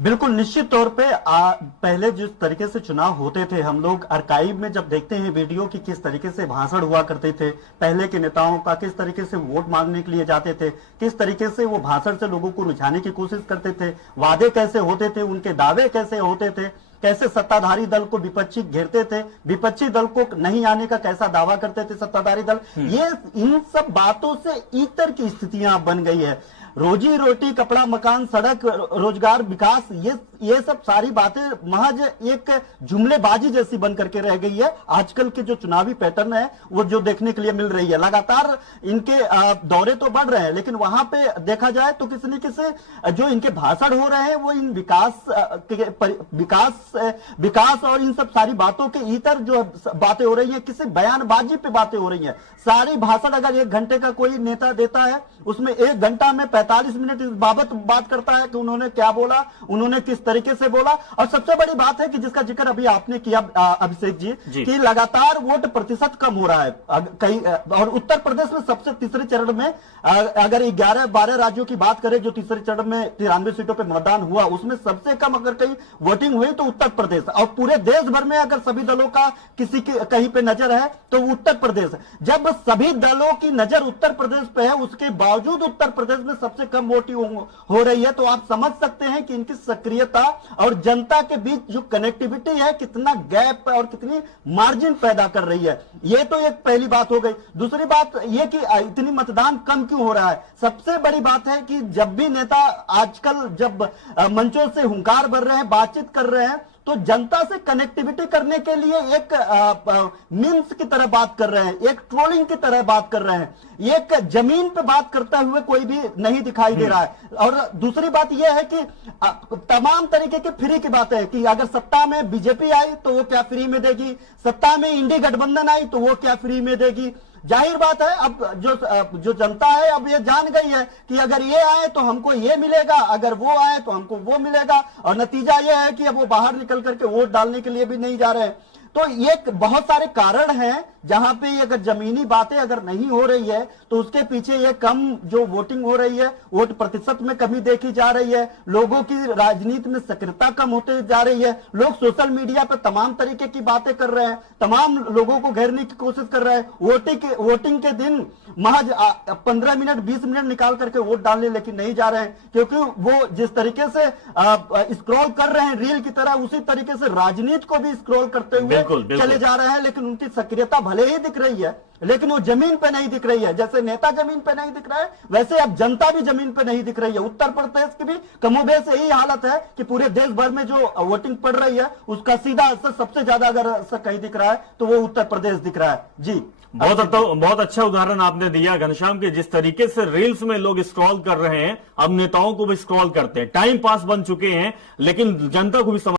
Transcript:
बिल्कुल निश्चित तौर पे पहले जिस तरीके से चुनाव होते थे, हम लोग आर्काइव में जब देखते हैं वीडियो की किस तरीके से भाषण हुआ करते थे, पहले के नेताओं का किस तरीके से वोट मांगने के लिए जाते थे, किस तरीके से वो भाषण से लोगों को रुझाने की कोशिश करते थे, वादे कैसे होते थे, उनके दावे कैसे होते थे, कैसे सत्ताधारी दल को विपक्षी घेरते थे, विपक्षी दल को नहीं आने का कैसा दावा करते थे सत्ताधारी दल। ये इन सब बातों से इतर की स्थितियां बन गई है। रोजी रोटी, कपड़ा, मकान, सड़क, रोजगार, विकास, ये सब सारी बातें महज एक जुमलेबाजी जैसी बन करके रह गई है। आजकल के जो चुनावी पैटर्न है वो जो देखने के लिए मिल रही है, लगातार इनके दौरे तो बढ़ रहे हैं, लेकिन वहां पे देखा जाए तो किसी न किसी जो इनके भाषण हो रहे हैं वो इन विकास और इन सब सारी बातों के इतर जो बातें हो रही है, किसी बयानबाजी पे बातें हो रही है। सारी भाषण अगर 1 घंटे का कोई नेता देता है, उसमें 1 घंटा में 45 मिनट इस बाबत बात करता है कि उन्होंने क्या बोला, उन्होंने किस तरीके से बोला। और सबसे बड़ी बात है कि जिसका जिक्र अभी आपने किया अभिषेक जी कि लगातार वोट प्रतिशत कम हो रहा है कई, और उत्तर प्रदेश में सबसे तीसरे चरण में अगर 11-12 राज्यों की बात करें जो तीसरे चरण में 93 सीटों पर मतदान हुआ, उसमें सबसे कम अगर कहीं वोटिंग हुई तो उत्तर प्रदेश। और पूरे देश भर में अगर सभी दलों का किसी की कहीं पे नजर है तो उत्तर प्रदेश। जब सभी दलों की नजर उत्तर प्रदेश पे है, उसके बावजूद उत्तर प्रदेश में सबसे कम वोटिंग हो रही है, तो आप समझ सकते हैं कि इनकी सक्रियता और जनता के बीच जो कनेक्टिविटी है कितना गैप और कितनी मार्जिन पैदा कर रही है। ये तो एक पहली बात हो गई। दूसरी बात यह कि इतनी मतदान कम क्यों हो रहा है। सबसे बड़ी बात है कि जब भी नेता आजकल जब मंचों से हुंकार भर रहे हैं, बातचीत कर रहे हैं, तो जनता से कनेक्टिविटी करने के लिए एक मीम्स की तरह बात कर रहे हैं, एक ट्रोलिंग की तरह बात कर रहे हैं, एक जमीन पे बात करते हुए कोई भी नहीं दिखाई दे रहा है। और दूसरी बात यह है कि तमाम तरीके की फ्री की बात है कि अगर सत्ता में बीजेपी आई तो वो क्या फ्री में देगी, सत्ता में इंडी गठबंधन आई तो वो क्या फ्री में देगी। जाहिर बात है अब जो जनता है अब ये जान गई है कि अगर ये आए तो हमको ये मिलेगा, अगर वो आए तो हमको वो मिलेगा। और नतीजा ये है कि अब वो बाहर निकल करके वोट डालने के लिए भी नहीं जा रहे हैं। तो ये बहुत सारे कारण हैं जहां पे अगर जमीनी बातें अगर नहीं हो रही है तो उसके पीछे ये कम जो वोटिंग हो रही है, वोट प्रतिशत में कमी देखी जा रही है, लोगों की राजनीति में सक्रियता कम होते जा रही है, लोग सोशल मीडिया पर तमाम तरीके की बातें कर रहे हैं, तमाम लोगों को घेरने की कोशिश कर रहे हैं। वोटिंग के दिन महज 15 मिनट 20 मिनट निकाल करके वोट डालने लेकिन नहीं जा रहे हैं, क्योंकि वो जिस तरीके से स्क्रॉल कर रहे हैं रील की तरह, उसी तरीके से राजनीति को भी स्क्रॉल करते हुए चले जा रहे हैं। लेकिन उनकी सक्रियता भले ही दिख रही है लेकिन वो जमीन पे नहीं दिख रही है। जैसे नेता जमीन पे नहीं दिख रहा है वैसे अब जनता भी जमीन पे नहीं दिख रही है। उत्तर प्रदेश की भी कमोबेश यही हालत है कि पूरे देश भर में जो वोटिंग पड़ रही है उसका सीधा असर सबसे ज्यादा अगर असर कहीं दिख रहा है तो वो उत्तर प्रदेश दिख रहा है। जी बहुत अच्छा उदाहरण आपने दिया घनश्याम के, जिस तरीके से रील्स में लोग स्क्रॉल कर रहे हैं, अब नेताओं को भी स्क्रॉल करते हैं, टाइम पास बन चुके हैं, लेकिन जनता को भी